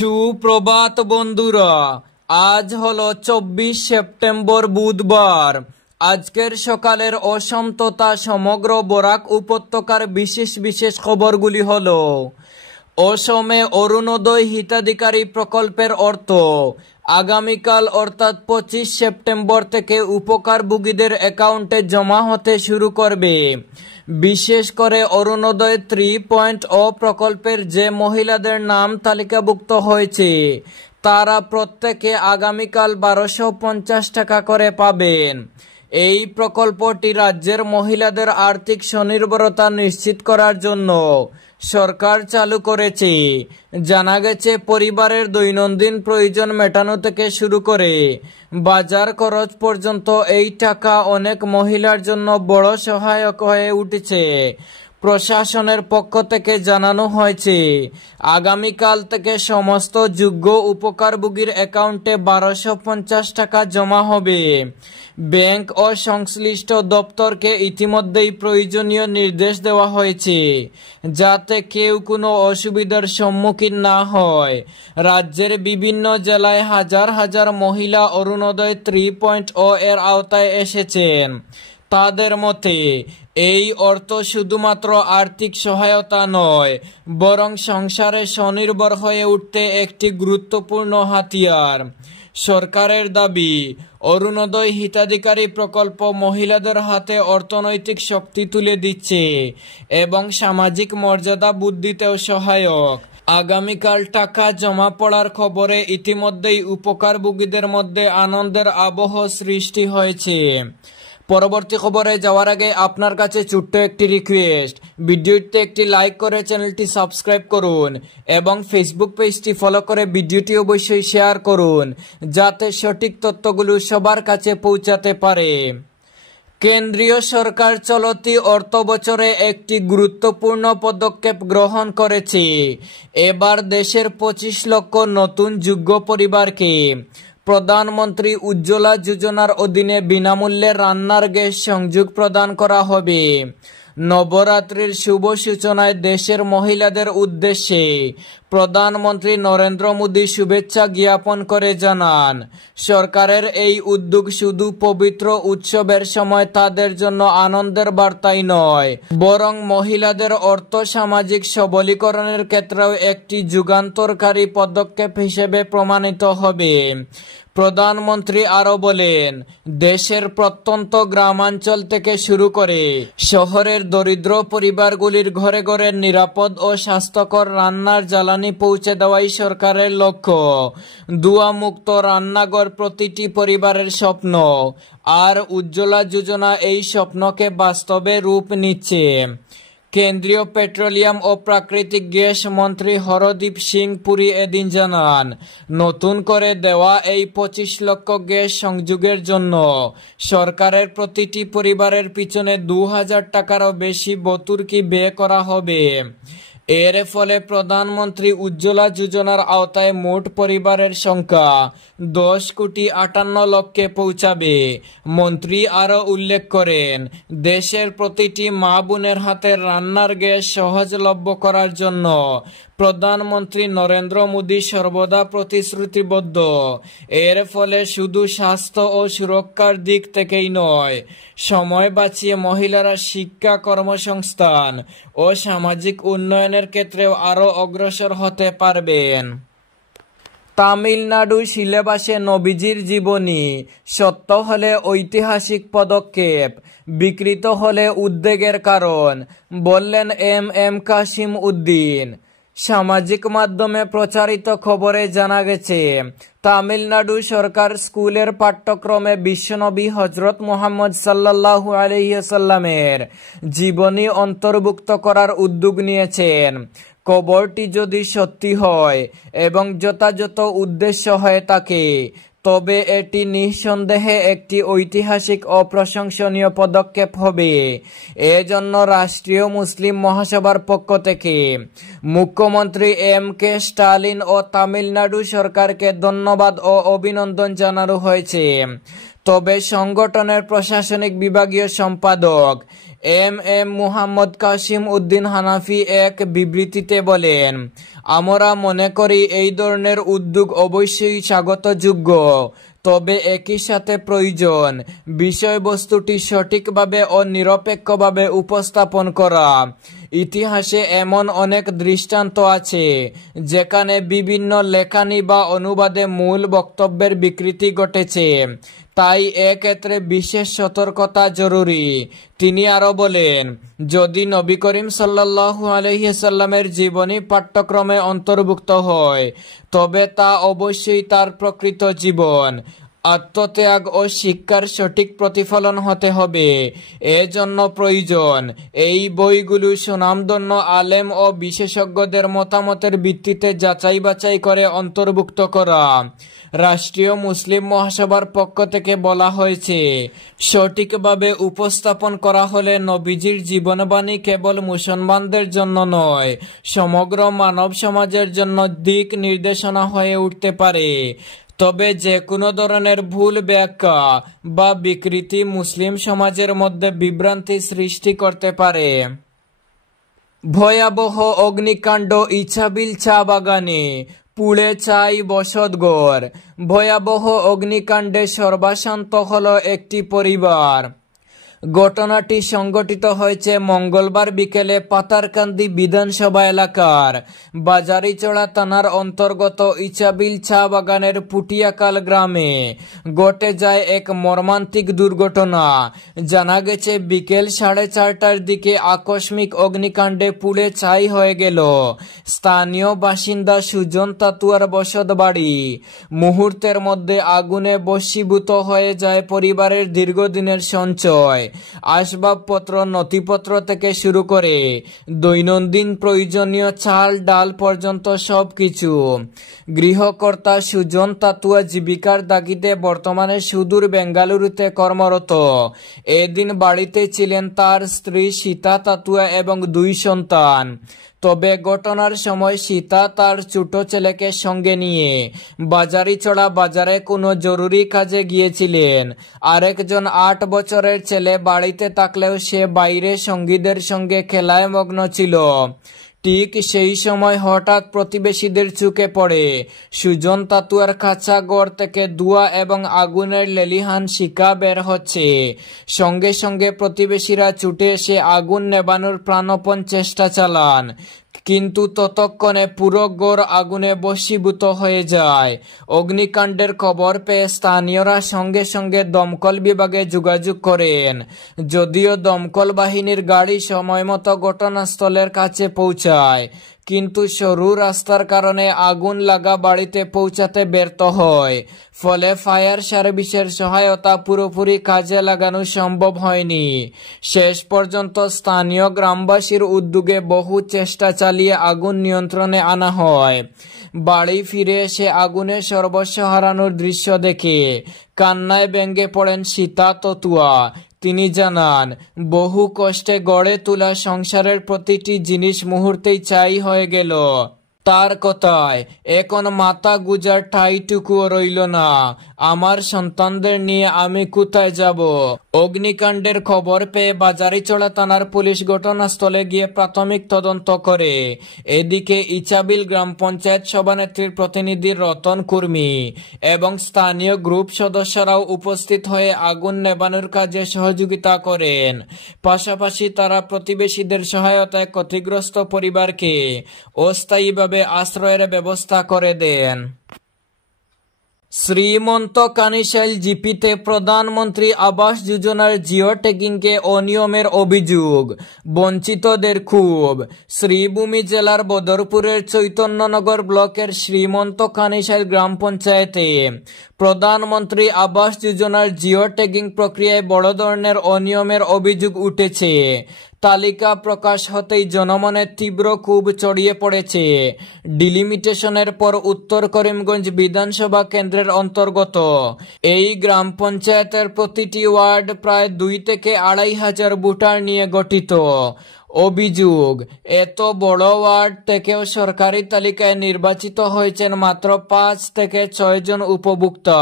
সুপ্রভাত বন্ধুরা, আজ হলো 24 সেপ্টেম্বর বুধবার। আজকের সকালের অসম তথা সমগ্র বরাক উপত্যকার বিশেষ বিশেষ খবরগুলি হলো: অসমে অরুণোদয় হিতাধিকারী প্রকল্পের অর্থ আগামীকাল অর্থাৎ 25 সেপ্টেম্বর থেকে উপকারভোগীদের অ্যাকাউন্টে জমা হতে শুরু করবে। বিশেষ করে অরুণোদয় 3.0 প্রকল্পের যে মহিলাদের নাম তালিকাভুক্ত হয়েছে তারা প্রত্যেকে আগামীকাল 1250 টাকা করে পাবেন। এই প্রকল্পটি রাজ্যের মহিলাদের আর্থিক স্বনির্ভরতা নিশ্চিত করার জন্য সরকার চালু করেছে। জানা গেছে, পরিবারের দৈনন্দিন প্রয়োজন মেটানো থেকে শুরু করে বাজার খরচ পর্যন্ত এই টাকা অনেক মহিলার জন্য বড় সহায়ক হয়ে উঠেছে। প্রশাসনের পক্ষ থেকে জানানো হয়েছে, আগামীকাল থেকে সমস্ত যোগ্য উপকারভোগীর অ্যাকাউন্টে 1250 টাকা জমা হবে। ব্যাংক ও সংশ্লিষ্ট দপ্তরকে ইতিমধ্যেই প্রয়োজনীয় নির্দেশ দেওয়া হয়েছে যাতে কেউ কোনো অসুবিধার সম্মুখীন না হয়। রাজ্যের বিভিন্ন জেলায় হাজার হাজার মহিলা অরুণোদয় 3.0 এর আওতায় এসেছেন। তাদের মতে এই অর্থ শুধুমাত্র আর্থিক সহায়তা নয়, বরং সংসারে স্বনির্ভর হয়ে উঠতে একটি গুরুত্বপূর্ণ হাতিয়ার। সরকারের দাবি, অরুণোদয় হিতাধিকারী প্রকল্প মহিলাদের হাতে অর্থনৈতিক শক্তি তুলে দিচ্ছে এবং সামাজিক মর্যাদা বৃদ্ধিতেও সহায়ক। আগামীকাল টাকা জমা পড়ার খবরে ইতিমধ্যেই উপকারভোগীদের মধ্যে আনন্দের আবহ সৃষ্টি হয়েছে। পরবর্তী খবরে যাওয়ার আগে আপনার কাছে ছোট্ট একটি রিকোয়েস্ট, ভিডিওটিতে একটি লাইক করে চ্যানেলটি সাবস্ক্রাইব করুন এবং ফেসবুক পেজটি ফলো করে ভিডিওটি অবশ্যই শেয়ার করুন যাতে সঠিক তথ্যগুলো সবার কাছে পৌঁছাতে পারে। কেন্দ্রীয় সরকার চলতি অর্থ বছরে একটি গুরুত্বপূর্ণ পদক্ষেপ গ্রহণ করেছে। এবার দেশের 25 লক্ষ নতুন যোগ্য পরিবারকে প্রধানমন্ত্রী উজ্জ্বলা যোজনার অধীনে বিনামূল্যে রান্নার গ্যাস সংযোগ প্রদান করা হবে। নবরাত্রির শুভ সূচনায় দেশের মহিলাদের উদ্দেশ্যে প্রধানমন্ত্রী নরেন্দ্র মোদী শুভেচ্ছা জ্ঞাপন করে জানান, সরকারের এই উদ্যোগ শুধু পবিত্র উৎসবের সময় তাদের জন্য আনন্দের বার্তাই নয়, বরং মহিলাদের অর্থ সামাজিক সবলীকরণের ক্ষেত্রেও একটি যুগান্তকারী পদক্ষেপ হিসেবে প্রমাণিত হবে। প্রধানমন্ত্রী আরো বলেন, দেশের প্রত্যন্ত গ্রামাঞ্চল থেকে শুরু করে শহরের দরিদ্র পরিবারগুলির ঘরে ঘরে নিরাপদ ও স্বাস্থ্যকর রান্নার জ্বালানি পৌঁছে দেওয়াই সরকারের লক্ষ্য। ধোঁয়ামুক্ত রান্নাঘর প্রতিটি পরিবারের স্বপ্ন, আর উজ্জ্বলা যোজনা এই স্বপ্নকে বাস্তবে রূপ নিচ্ছে। কেন্দ্রীয় পেট্রোলিয়াম ও প্রাকৃতিক গ্যাস মন্ত্রী হরদীপ সিং পুরী এদিন জানান, নতুন করে দেওয়া এই 25 লক্ষ গ্যাস সংযোগের জন্য সরকারের প্রতিটি পরিবারের পিছনে 2000 টাকারও বেশি ভর্তুকি ব্যয় করা হবে। এর ফলে প্রধানমন্ত্রী উজ্জ্বলা যোজনার আওতায় মোট পরিবারের সংখ্যা 10,58,00,000-এ পৌঁছাবে। মন্ত্রী আরও উল্লেখ করেন, দেশের প্রতিটি মা বোনের হাতে রান্নার গ্যাস সহজলভ্য করার জন্য প্রধানমন্ত্রী নরেন্দ্র মোদী সর্বদা প্রতিশ্রুতিবদ্ধ। এর ফলে শুধু স্বাস্থ্য ও সুরক্ষার দিক থেকেই নয়, সময় বাঁচিয়ে মহিলারা শিক্ষা, কর্মসংস্থান ও সামাজিক উন্নয়নের ক্ষেত্রেও আরও অগ্রসর হতে পারবেন। তামিলনাড়ু সিলেবাসে নবীজির জীবনী সত্য হলে ঐতিহাসিক পদক্ষেপ, বিকৃত হলে উদ্বেগের কারণ, বললেন এম কাসিম উদ্দিন। সামাজিক মাধ্যমে প্রচারিত খবরে জানা গেছে, তামিলনাড়ু সরকার স্কুলের পাঠ্যক্রমে বিশ্বনবী হজরত মুহাম্মদ সাল্লাল্লাহু আলাইহি ওয়াসাল্লামের জীবনী অন্তর্ভুক্ত করার উদ্যোগ নিয়েছেন। খবরটি যদি সত্যি হয় এবং যথাযথ উদ্দেশ্য হয়ে থাকে, তবে এটি নিঃসন্দেহে একটি ঐতিহাসিক ও প্রশংসনীয় পদক্ষেপ হবে। এজন্য রাষ্ট্রীয় মুসলিম মহাসভার পক্ষ থেকে মুখ্যমন্ত্রী কে স্টালিন ও তামিলনাড়ু সরকারকে ধন্যবাদ ও অভিনন্দন জানানো হয়েছে। তবে সংগঠনের প্রশাসনিক বিভাগীয় সম্পাদক এম মুহাম্মদ কাসিম উদ্দিন হানাফি এক বিবৃতিতে বলেন, আমরা মনে করি এই ধরনের উদ্যোগ অবশ্যই স্বাগতযোগ্য, তবে একই সাথে প্রয়োজন বিষয়বস্তুটি সঠিকভাবে ও নিরপেক্ষভাবে উপস্থাপন করা। ইতিহাসে এমন অনেক দৃষ্টান্ত আছে যেখানে বিভিন্ন লেখানি বা অনুবাদে মূল বক্তব্যের বিকৃতি ঘটেছে, তাই এক্ষেত্রে বিশেষ সতর্কতা জরুরি। তিনি আরো বলেন, যদি নবী করিম সাল্লাল্লাহু আলাইহি সাল্লামের জীবনী পাঠ্যক্রমে অন্তর্ভুক্ত হয়, তবে তা অবশ্যই তার প্রকৃত জীবন, আত্মত্যাগ ও শিক্ষার সঠিক প্রতিফলন হতে হবে। এজন্য প্রয়োজন এই বইগুলো সুনামধন্য আলেম ও বিশেষজ্ঞদের মতামতের ভিত্তিতে যাচাই বাছাই করে অন্তর্ভুক্ত করা। রাষ্ট্রীয় মুসলিম মহাসভার পক্ষ থেকে বলা হয়েছে, সঠিকভাবে উপস্থাপন করা হলে নবীজির জীবনবাণী কেবল মুসলমানদের জন্য নয়, সমগ্র মানব সমাজের জন্য দিক নির্দেশনা হয়ে উঠতে পারে। তবে যে কোনো ধরনের ভুল ব্যাখ্যা বা বিকৃতি মুসলিম সমাজের মধ্যে বিভ্রান্তি সৃষ্টি করতে পারে। ভয়াবহ অগ্নিকাণ্ড ইছাবিল চা বাগানে, পুড়ে ছাই বসতঘর। ভয়াবহ অগ্নিকাণ্ডে সর্বশান্ত হল একটি পরিবার। ঘটনাটি সংঘটিত হয়েছে মঙ্গলবার বিকেলে পাতারকান্দি বিধানসভা এলাকার বাজারিচড়া থানার অন্তর্গত ইছাবিল চা বাগানের পুটিয়াকাল গ্রামে। ঘটে যায় এক মর্মান্তিক দুর্ঘটনা। জানা গেছে, বিকেল 4:30টার দিকে আকস্মিক অগ্নিকাণ্ডে পুড়ে ছাই হয়ে গেল স্থানীয় বাসিন্দা সুজন তাতুয়ার বসত বাড়ি। মুহূর্তের মধ্যে আগুনে বশীভূত হয়ে যায় পরিবারের দীর্ঘদিনের সঞ্চয়, আসবাবপত্র, নথিপত্র থেকে শুরু করে দৈনন্দিন প্রয়োজনীয় চাল ডাল পর্যন্ত সবকিছু। গৃহকর্তা সুজন তাতুয়া জীবিকার তাগিদে বর্তমানে সুদূর বেঙ্গালুরুতে কর্মরত। এদিন বাড়িতে ছিলেন তার স্ত্রী সীতা তাতুয়া এবং 2 সন্তান। তবে ঘটনার সময় সীতা তার ছোট ছেলেকে সঙ্গে নিয়ে বাজারিচড়া বাজারে কোনো জরুরি কাজে গিয়েছিলেন। আরেকজন 8 বছরের ছেলে বাড়িতে থাকলেও সে বাইরে সঙ্গীদের সঙ্গে খেলায় মগ্ন ছিল। ঠিক সেই সময় হঠাৎ প্রতিবেশীদের চোখে পড়ে সুজন তাতুয়ার কাঁচা ঘর থেকে ধোঁয়া এবং আগুনের লেলিহান শিখা বের হচ্ছে। সঙ্গে সঙ্গে প্রতিবেশীরা ছুটে এসে আগুন নেভানোর প্রাণপণ চেষ্টা চালান, কিন্তু ততক্ষণে পুরো ঘর আগুনে বশীভূত হয়ে যায়। অগ্নিকাণ্ডের খবর পেয়ে স্থানীয়রা সঙ্গে সঙ্গে দমকল বিভাগে যোগাযোগ করেন। যদিও দমকল বাহিনীর গাড়ি সময়মতো ঘটনাস্থলের কাছে পৌঁছায়, কিন্তু সরু রাস্তার কারণে আগুন লাগা বাড়িতে পৌঁছাতে ব্যর্থ হয়। ফলে ফায়ার সার্ভিসের সহায়তা পুরোপুরি কাজে লাগানো সম্ভব হয়নি। শেষ পর্যন্ত স্থানীয় গ্রামবাসীর উদ্যোগে বহু চেষ্টা চালিয়ে আগুন নিয়ন্ত্রণে আনা হয়। বাড়ি ফিরে এসে আগুনে সর্বস্ব হারানোর দৃশ্য দেখে কান্নায় ভেঙে পড়েন সীতা তাতুয়া। তিনি জানান, বহু কষ্টে গড়ে তোলা সংসারের প্রতিটি জিনিস মুহূর্তেই ছাই হয়ে গেল। তার কথায়, এখন মাথা গুজার ঠাঁইটুকুও রইল না। আমার সন্তানদের নিয়ে আমি কোথায় যাব? অগ্নিকাণ্ডের খবর পেয়ে বাজারিচড়া থানার পুলিশ ঘটনাস্থলে গিয়ে প্রাথমিক তদন্ত করে। এদিকে ইছাবিল গ্রাম পঞ্চায়েত সভানেত্রীর প্রতিনিধি রতন কুর্মী এবং স্থানীয় গ্রুপ সদস্যরাও উপস্থিত হয়ে আগুন নেভানোর কাজে সহযোগিতা করেন। পাশাপাশি তারা প্রতিবেশীদের সহায়তায় ক্ষতিগ্রস্ত পরিবারকে অস্থায়ীভাবে আশ্রয়ের ব্যবস্থা করে দেন। শ্রীমন্ত কানিশাইল জিপিতে প্রধানমন্ত্রী আবাস যোজনার জিও ট্যাগিংকে অনিয়মের অভিযোগ, বঞ্চিতদের ক্ষোভ। শ্রীভূমি জেলার বদরপুরের চৈতন্যনগর ব্লকের শ্রীমন্ত কানিশাইল গ্রাম পঞ্চায়েতে প্রধানমন্ত্রী আবাস যোজনার জিও ট্যাগিং প্রক্রিয়ায় বড় ধরনের অনিয়মের অভিযোগ উঠেছে। তালিকা প্রকাশ হতেই জনমনে তীব্র ক্ষোভ ছড়িয়ে পড়েছে। ডিলিমিটেশনের পর উত্তর করিমগঞ্জ বিধানসভা কেন্দ্রের অন্তর্গত এই গ্রাম পঞ্চায়েতের প্রতিটি ওয়ার্ড প্রায় 2 থেকে 2,500 ভোটার নিয়ে গঠিত। অভিযোগ, এত বড় ওয়ার্ড থেকেও সরকারি তালিকায় নির্বাচিত হয়েছেন মাত্র 5 থেকে 6 জন উপভোক্তা,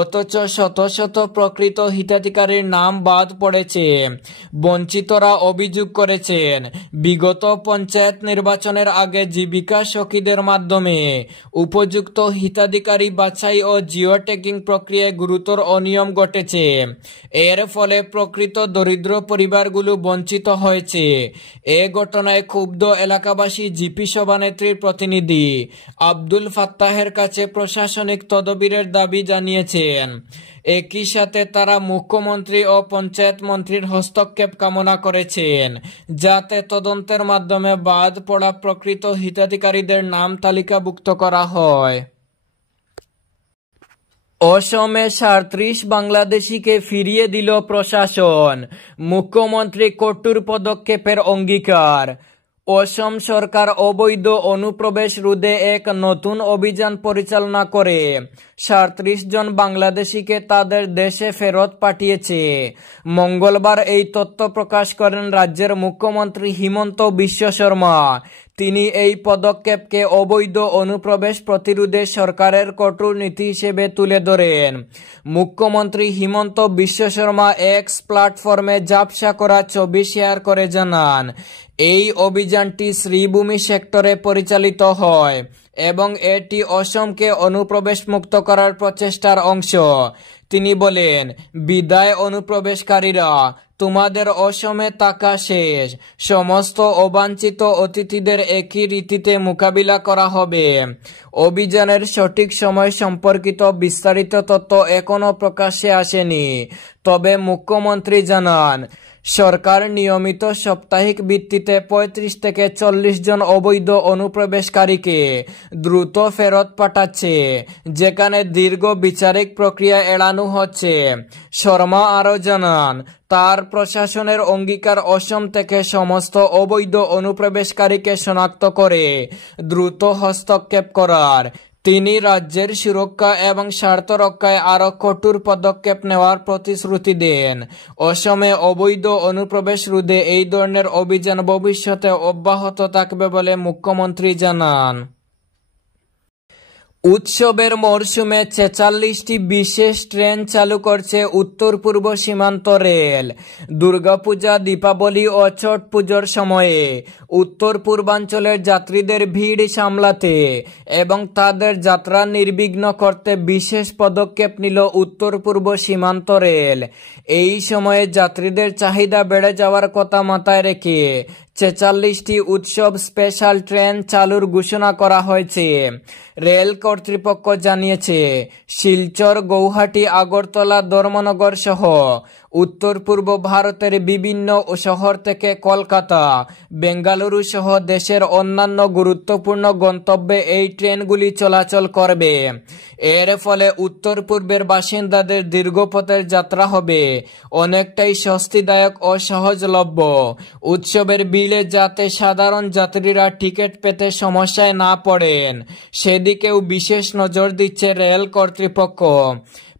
অথচ শত শত প্রকৃত হিতাধিকারীর নাম বাদ পড়েছে। বঞ্চিতরা অভিযোগ করেছেন, বিগত পঞ্চায়েত নির্বাচনের আগে জীবিকা সখীদের মাধ্যমে উপযুক্ত হিতাধিকারী বাছাই ও জিও ট্যাগিং প্রক্রিয়ায় গুরুতর অনিয়ম ঘটেছে। এর ফলে প্রকৃত দরিদ্র পরিবারগুলো বঞ্চিত হয়েছে। এ ঘটনায় ক্ষুব্ধ এলাকাবাসী জিপি সভানেত্রীর প্রতিনিধি আব্দুল ফাত্তাহের কাছে প্রশাসনিক তদবিরের দাবি জানিয়েছেন। একই সাথে তারা মুখ্যমন্ত্রী ও পঞ্চায়েত মন্ত্রীর হস্তক্ষেপ কামনা করেছেন, যাতে তদন্তের মাধ্যমে বাদ পড়া প্রকৃত হিতাধিকারীদের নাম তালিকাভুক্ত করা হয়। অসমে 37 বাংলাদেশিকে ফিরিয়ে দিল প্রশাসন, মুখ্যমন্ত্রী কঠোর পদক্ষেপের অঙ্গীকার। অসম সরকার অবৈধ অনুপ্রবেশ রোধে এক নতুন অভিযান পরিচালনা করে 37 জন বাংলাদেশিকে তাদের দেশে ফেরত পাঠিয়েছে। মঙ্গলবার এই তথ্য প্রকাশ করেন রাজ্যের মুখ্যমন্ত্রী হিমন্ত বিশ্ব শর্মা। তিনি এই পদক্ষেপকে অবৈধ অনুপ্রবেশ প্রতিরোধে সরকারের কঠোর নীতি হিসেবে তুলে ধরেন। মুখ্যমন্ত্রী হিমন্ত বিশ্ব শর্মা এক্স প্ল্যাটফর্মে ঝাপসা করা ছবি শেয়ার করে জানান, এই অভিযানটি শ্রীভূমি সেক্টরে পরিচালিত হয় এবং এটি অসমকে অনুপ্রবেশ মুক্ত করার প্রচেষ্টার অংশ। তিনি বলেন, বিদায় অনুপ্রবেশকারীরা, তোমাদের অসমে থাকা শেষ। সমস্ত অবাঞ্ছিত অতিথিদের একই রীতিতে মোকাবিলা করা হবে। অভিযানের সঠিক সময় সম্পর্কিত বিস্তারিত তথ্য এখনও প্রকাশ্যে আসেনি, তবে মুখ্যমন্ত্রী জানান, সরকার নিয়মিত সাপ্তাহিক ভিত্তিতে 35 থেকে 40 জন অবৈধ অনুপ্রবেশকারীকে দ্রুত ফেরত পাঠাচ্ছে, যেখানে দীর্ঘ বিচারিক প্রক্রিয়া এড়ানো হচ্ছে। শর্মা আরও জানান, তার প্রশাসনের অঙ্গীকার অসম থেকে সমস্ত অবৈধ অনুপ্রবেশকারীকে শনাক্ত করে দ্রুত হস্তক্ষেপ করার। তিনি রাজ্যের সুরক্ষা এবং স্বার্থ রক্ষায় আরও কঠোর পদক্ষেপ নেওয়ার প্রতিশ্রুতি দেন। অসমে অবৈধ অনুপ্রবেশ রোধে এই ধরনের অভিযান ভবিষ্যতে অব্যাহত থাকবে বলে মুখ্যমন্ত্রী জানান। উৎসবের মরশুমে 46টি বিশেষ ট্রেন চালু করছে উত্তর পূর্ব সীমান্ত রেল। দুর্গাপূজা, দীপাবলি ও ছট পুজোর সময়ে উত্তর পূর্বাঞ্চলের যাত্রীদের ভিড় সামলাতে এবং তাদের যাত্রা নির্বিঘ্ন করতে বিশেষ পদক্ষেপ নিল উত্তর পূর্ব সীমান্ত রেল। এই সময়ে যাত্রীদের চাহিদা বেড়ে যাওয়ার কথা মাথায় রেখে 46টি উৎসব স্পেশাল ট্রেন চালুর ঘোষণা করা হয়েছে। রেল কর্তৃপক্ষ জানিয়েছে, শিলচর, গৌহাটি, আগরতলা, ধর্মনগর সহ উত্তর পূর্ব ভারতের বিভিন্ন শহর থেকে কলকাতা, বেঙ্গালুরু সহ দেশের অন্যান্য গুরুত্বপূর্ণ গন্তব্যে এই ট্রেনগুলি চলাচল করবে। এর ফলে উত্তর পূর্বের বাসিন্দাদের দীর্ঘপথের যাত্রা হবে অনেকটাই স্বস্তিদায়ক ও সহজলভ্য। উৎসবের ভিড়ে যাতে সাধারণ যাত্রীরা টিকিট পেতে সমস্যায় না পড়েন, সেদিকেও বিশেষ নজর দিচ্ছে রেল কর্তৃপক্ষ।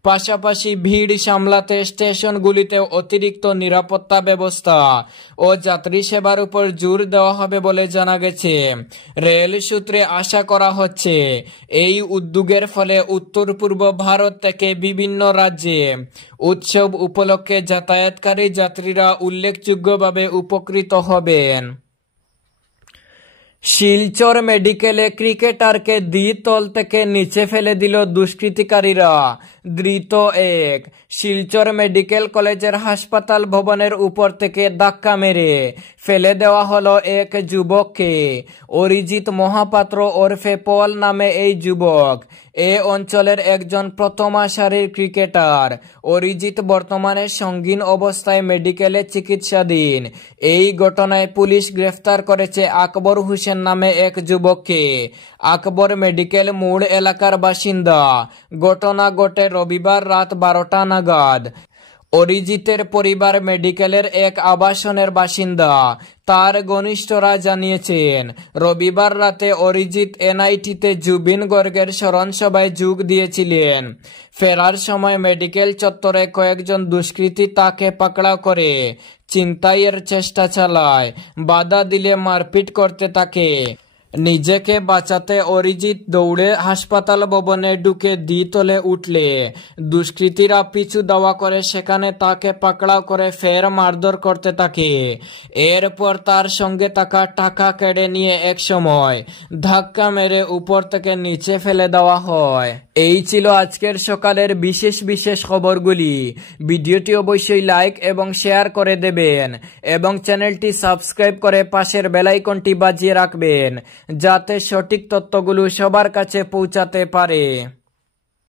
পাশাপাশি ভিড় সামলাতে স্টেশনগুলিতে অতিরিক্ত নিরাপত্তা ব্যবস্থা ও যাত্রী সেবার উপর জোর দেওয়া হবে বলে জানা গেছে। রেল সূত্রে আশা করা হচ্ছে, এই উদ্যোগের ফলে উত্তর পূর্ব ভারত থেকে বিভিন্ন রাজ্যে উৎসব উপলক্ষে যাতায়াতকারী যাত্রীরা উল্লেখযোগ্যভাবে উপকৃত হবেন। শিলচর মেডিকেলে ক্রিকেটারকে দ্বিতল থেকে নিচে ফেলে দিল দুষ্কৃতিকারীরা, ধৃত এক। শিলচর মেডিকেল কলেজের হাসপাতাল ভবনের উপর থেকে ধাক্কা মেরে ফেলে দেওয়া হলো এক যুবককে। অরিজিৎ মহাপাত্র ওরফে পল নামে এই যুবক এ অঞ্চলের একজন প্রথমা সারির ক্রিকেটার। অরিজিৎ বর্তমানে সঙ্গীন অবস্থায় মেডিকেলে চিকিৎসাধীন। এই ঘটনায় পুলিশ গ্রেফতার করেছে আকবর হোসেন নামে এক যুবককে। আকবর মেডিকেল মোড় এলাকার বাসিন্দা। ঘটনা ঘটে রবিবার রাত 12টা নাগাদ। অরিজিতের পরিবার মেডিকেলের এক আবাসনের বাসিন্দা। তার ঘনিষ্ঠরা জানিয়েছেন, রবিবার রাতে অরিজিৎ এনআইটিতে জুবিন গর্গের স্মরণ সভায় যোগ দিয়েছিলেন। ফেরার সময় মেডিকেল চত্বরে কয়েকজন দুষ্কৃতী তাকে পাকড়াও করে ছিনতাইয়ের চেষ্টা চালায়, বাধা দিলে মারপিট করতে থাকে। নিজেকে বাঁচাতে অরিজিৎ দৌড়ে হাসপাতাল ভবনে ঢুকে দ্বিতলে উঠলে দুষ্কৃতীরা পিছু ধাওয়া করে সেখানে তাকে পাকড়াও করে ফের মারধর করতে থাকে। এরপর তার সঙ্গে থাকা টাকা কেড়ে নিয়ে একসময় ধাক্কা মেরে উপর থেকে নিচে ফেলে দেওয়া হয়। এই ছিল আজকের সকালের বিশেষ বিশেষ খবরগুলি। ভিডিওটি অবশ্যই লাইক এবং শেয়ার করে দেবেন এবং চ্যানেলটি সাবস্ক্রাইব করে পাশের বেল আইকনটি বাজিয়ে রাখবেন, যাতে সঠিক তথ্যগুলো সবার কাছে পৌঁছাতে পারে।